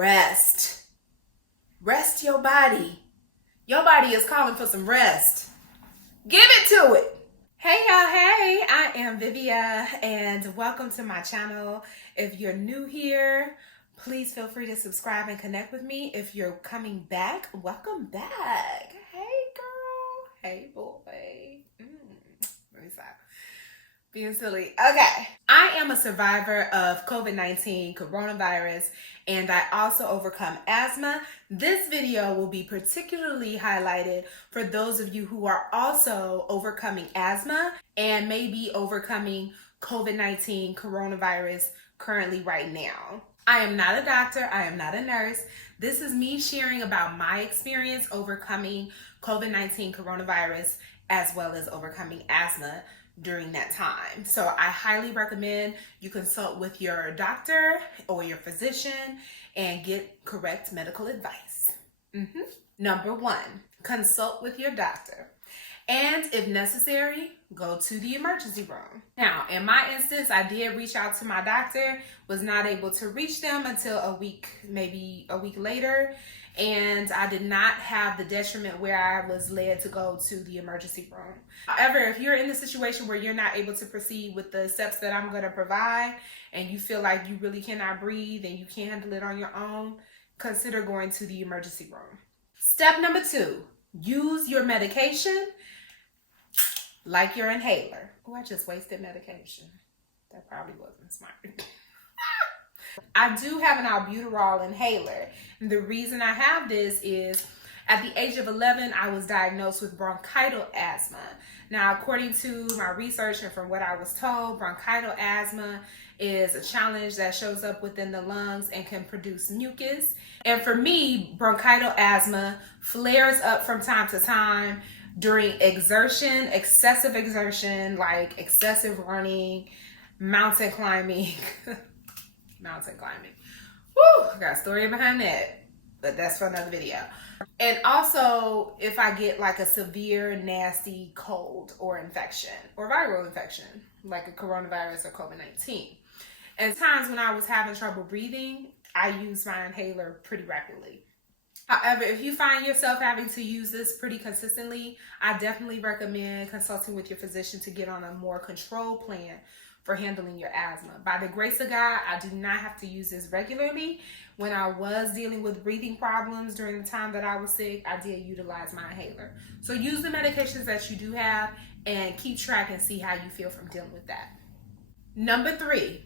Rest. Rest your body. Your body is calling for some rest. Give it to it. Hey y'all, hey, I am Vivia and welcome to my channel. If you're new here, please feel free to subscribe and connect with me. If you're coming back, welcome back. Hey girl, hey boy. Let me stop being silly. Okay, I am a survivor of COVID-19 coronavirus, and I also overcome asthma. This video will be particularly highlighted for those of you who are also overcoming asthma and maybe overcoming COVID-19 coronavirus currently right now. I am not a doctor, I am not a nurse. This is me sharing about my experience overcoming COVID-19 coronavirus as well as overcoming asthma during that time. So I highly recommend you consult with your doctor or your physician and get correct medical advice. Number 1, consult with your doctor. And if necessary, go to the emergency room. Now, in my instance, I did reach out to my doctor, was not able to reach them until a week, maybe a week later. And I did not have the detriment where I was led to go to the emergency room. However, if you're in the situation where you're not able to proceed with the steps that I'm going to provide and you feel like you really cannot breathe and you can't handle it on your own, consider going to the emergency room. Step number 2, use your medication like your inhaler. Oh, I just wasted medication. That probably wasn't smart. I do have an albuterol inhaler. And the reason I have this is at the age of 11, I was diagnosed with bronchial asthma. Now, according to my research and from what I was told, bronchial asthma is a challenge that shows up within the lungs and can produce mucus. And for me, bronchial asthma flares up from time to time during exertion, excessive exertion, like excessive running, mountain climbing. Mountain climbing. Woo! I got a story behind that, but that's for another video. And also, if I get like a severe, nasty cold or infection or viral infection, like a coronavirus or COVID-19. And times when I was having trouble breathing, I use my inhaler pretty rapidly. However, if you find yourself having to use this pretty consistently, I definitely recommend consulting with your physician to get on a more controlled plan for handling your asthma. By the grace of God, I do not have to use this regularly. When I was dealing with breathing problems during the time that I was sick, I did utilize my inhaler. So use the medications that you do have and keep track and see how you feel from dealing with that. Number 3,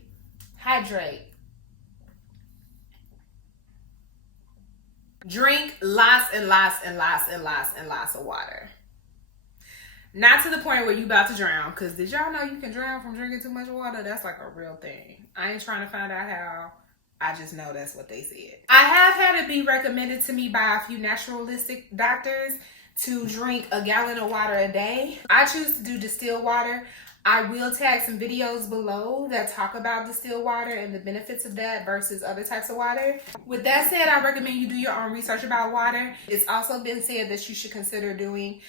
hydrate. Drink lots and lots and lots and lots and lots of water. Not to the point where you about to drown, because did y'all know you can drown from drinking too much water? That's like a real thing. I ain't trying to find out how. I just know that's what they said. I have had it be recommended to me by a few naturalistic doctors to drink a gallon of water a day. I choose to do distilled water. I will tag some videos below that talk about distilled water and the benefits of that versus other types of water. With that said, I recommend you do your own research about water. It's also been said that you should consider doing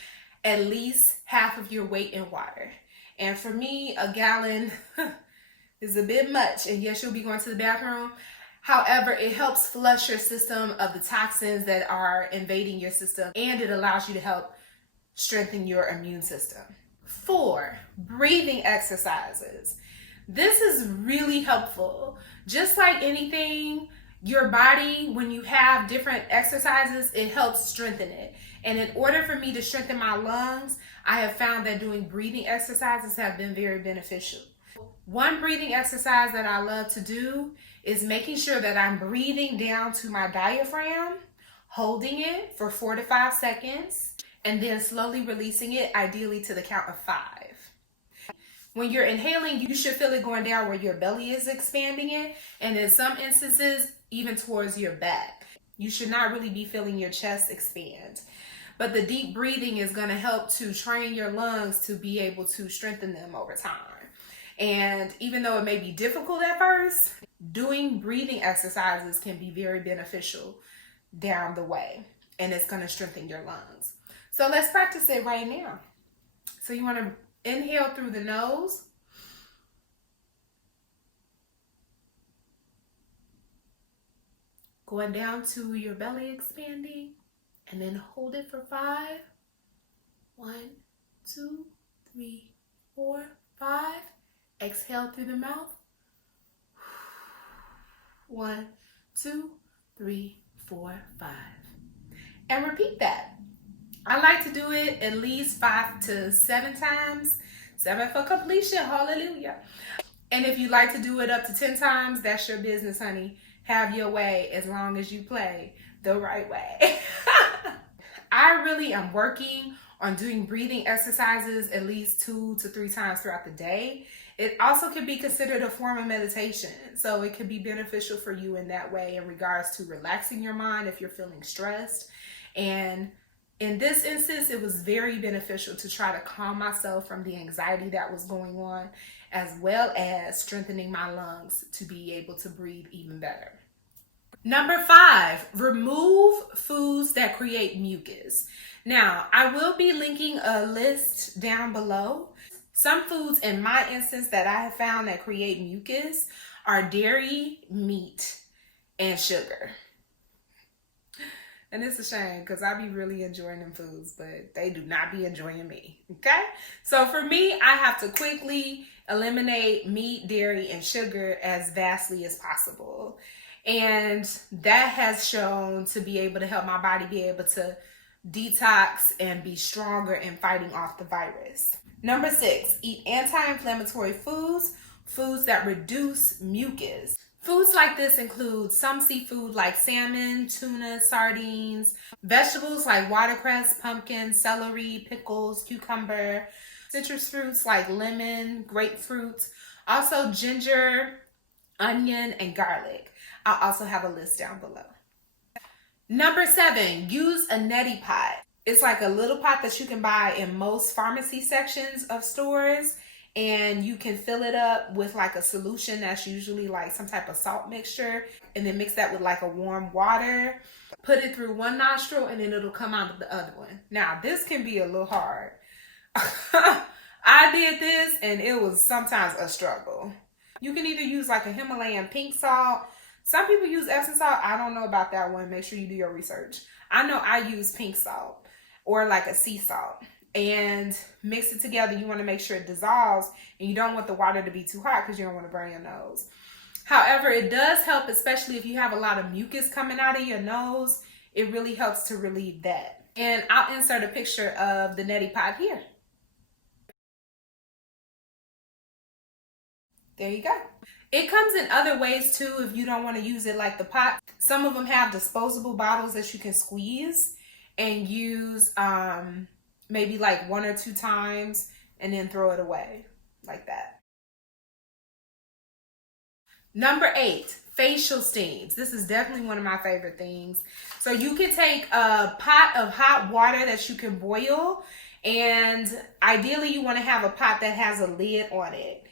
at least half of your weight in water. And for me, a gallon is a bit much. And yes, you'll be going to the bathroom. However, it helps flush your system of the toxins that are invading your system, and it allows you to help strengthen your immune system. 4, breathing exercises. This is really helpful. Just like anything, your body, when you have different exercises, it helps strengthen it. And in order for me to strengthen my lungs, I have found that doing breathing exercises have been very beneficial. One breathing exercise that I love to do is making sure that I'm breathing down to my diaphragm, holding it for 4 to 5 seconds, and then slowly releasing it, ideally to the count of 5. When you're inhaling, you should feel it going down where your belly is expanding it, and in some instances, even towards your back. You should not really be feeling your chest expand. But the deep breathing is going to help to train your lungs to be able to strengthen them over time. And even though it may be difficult at first, doing breathing exercises can be very beneficial down the way. And it's going to strengthen your lungs. So let's practice it right now. So you want to inhale through the nose. going down to your belly expanding, and then hold it for 5. 1, 2, 3, 4, 5. Exhale through the mouth. 1, 2, 3, 4, 5. And repeat that. I like to do it at least 5 to 7 times. 7 for completion. Hallelujah. And if you like to do it up to 10 times, that's your business, honey. Have your way as long as you play the right way. I really am working on doing breathing exercises at least 2 to 3 times throughout the day. It also can be considered a form of meditation. So it can be beneficial for you in that way in regards to relaxing your mind if you're feeling stressed. And in this instance, it was very beneficial to try to calm myself from the anxiety that was going on, as well as strengthening my lungs to be able to breathe even better. Number 5, remove foods that create mucus. Now, I will be linking a list down below. Some foods in my instance that I have found that create mucus are dairy, meat, and sugar. And it's a shame because I be really enjoying them foods, but they do not be enjoying me, okay? So for me, I have to quickly eliminate meat, dairy, and sugar as vastly as possible. And that has shown to be able to help my body be able to detox and be stronger in fighting off the virus. Number 6, eat anti-inflammatory foods, foods that reduce mucus. Foods like this include some seafood like salmon, tuna, sardines, vegetables like watercress, pumpkin, celery, pickles, cucumber, citrus fruits like lemon, grapefruit, also ginger, onion, and garlic. I'll also have a list down below. Number 7, use a neti pot. It's like a little pot that you can buy in most pharmacy sections of stores. And you can fill it up with like a solution that's usually like some type of salt mixture, and then mix that with like a warm water. Put it through one nostril and then it'll come out of the other one. Now, this can be a little hard. I did this and it was sometimes a struggle. You can either use like a Himalayan pink salt. Some people use Epsom salt. I don't know about that one. Make sure you do your research. I know I use pink salt or like a sea salt. And mix it together. You want to make sure it dissolves, and you don't want the water to be too hot because you don't want to burn your nose. However, it does help, especially if you have a lot of mucus coming out of your nose. It really helps to relieve that. And I'll insert a picture of the neti pot here. There you go. It comes in other ways too if you don't want to use it like the pot. Some of them have disposable bottles that you can squeeze and use maybe like 1 or 2 times and then throw it away like that. Number 8, facial steams. This is definitely one of my favorite things. So you can take a pot of hot water that you can boil, and ideally you want to have a pot that has a lid on it.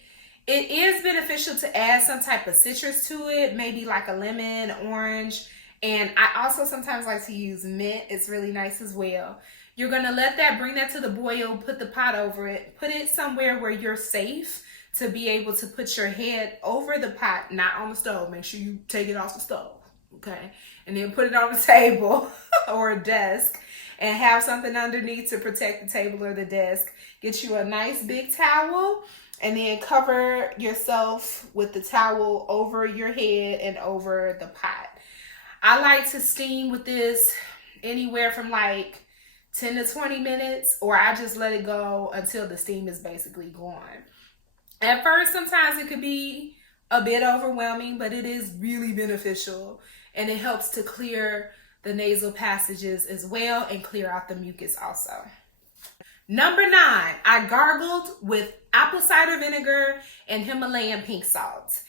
It is beneficial to add some type of citrus to it, maybe like a lemon, orange, and I also sometimes like to use mint. It's really nice as well. You're going to bring that to the boil, put the pot over it, put it somewhere where you're safe to be able to put your head over the pot, not on the stove. Make sure you take it off the stove, okay? And then put it on the table or a desk and have something underneath to protect the table or the desk. Get you a nice big towel and then cover yourself with the towel over your head and over the pot. I like to steam with this anywhere from like 10 to 20 minutes, or I just let it go until the steam is basically gone. At first, sometimes it could be a bit overwhelming, but it is really beneficial, and it helps to clear the nasal passages as well and clear out the mucus also. Number 9, I gargled with apple cider vinegar and Himalayan pink salt.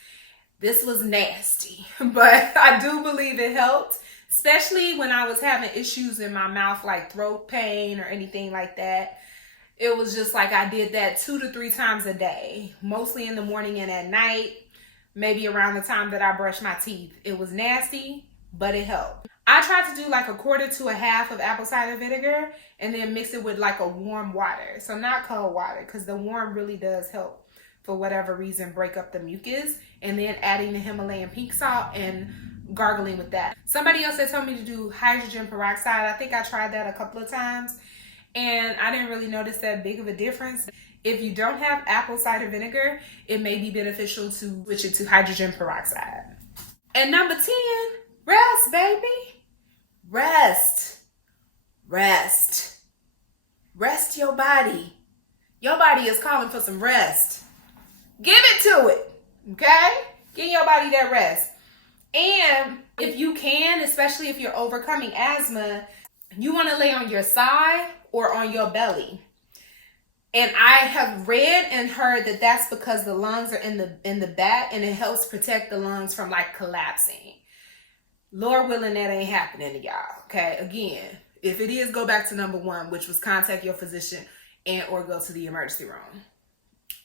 This was nasty, but I do believe it helped. Especially when I was having issues in my mouth like throat pain or anything like that. It was just like I did that 2 to 3 times a day, mostly in the morning and at night, maybe around the time that I brush my teeth. It was nasty, but it helped. I tried to do like 1/4 to 1/2 of apple cider vinegar and then mix it with like a warm water. So not cold water, because the warm really does help for whatever reason break up the mucus. And then adding the Himalayan pink salt and gargling with that. Somebody else had told me to do hydrogen peroxide. I think I tried that a couple of times and I didn't really notice that big of a difference. If you don't have apple cider vinegar, it may be beneficial to switch it to hydrogen peroxide. And number 10, rest, baby. Rest. Rest. Rest your body. Your body is calling for some rest. Give it to it, okay? Give your body that rest. And if you can, especially if you're overcoming asthma, you want to lay on your side or on your belly. And I have read and heard that that's because the lungs are in the back and it helps protect the lungs from like collapsing. Lord willing, that ain't happening to y'all, okay? Again, if it is, go back to number 1, which was contact your physician and or go to the emergency room.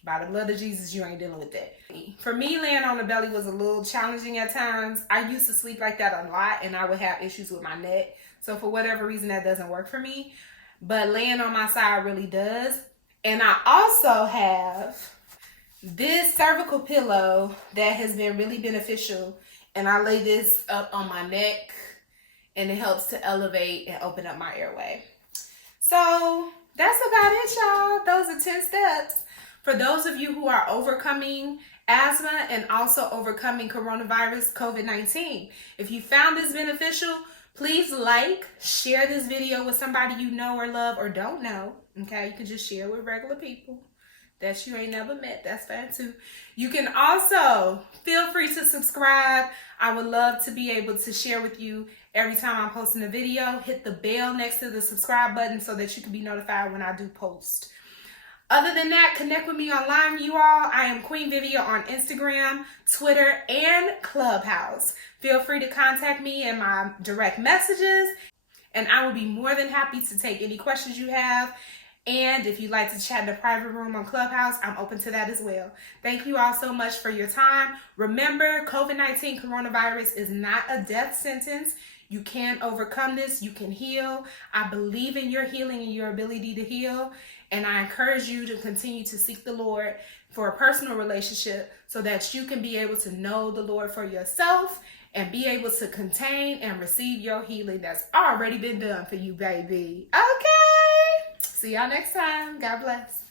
By the blood of Jesus, you ain't dealing with that. For me, laying on the belly was a little challenging at times. I used to sleep like that a lot and I would have issues with my neck. So for whatever reason, that doesn't work for me. But laying on my side really does. And I also have this cervical pillow that has been really beneficial. And I lay this up on my neck and it helps to elevate and open up my airway. So that's about it, y'all. Those are 10 steps. For those of you who are overcoming asthma and also overcoming coronavirus COVID-19, if you found this beneficial, please like, share this video with somebody you know or love or don't know. Okay, you can just share with regular people that you ain't never met. That's fine too. You can also feel free to subscribe. I would love to be able to share with you every time I'm posting a video. Hit the bell next to the subscribe button so that you can be notified when I do post. Other than that, connect with me online, you all. I am Queen Vivia on Instagram, Twitter, and Clubhouse. Feel free to contact me in my direct messages, and I will be more than happy to take any questions you have. And if you'd like to chat in a private room on Clubhouse, I'm open to that as well. Thank you all so much for your time. Remember, COVID-19 coronavirus is not a death sentence. You can overcome this. You can heal. I believe in your healing and your ability to heal. And I encourage you to continue to seek the Lord for a personal relationship so that you can be able to know the Lord for yourself and be able to contain and receive your healing that's already been done for you, baby. Okay. See y'all next time. God bless.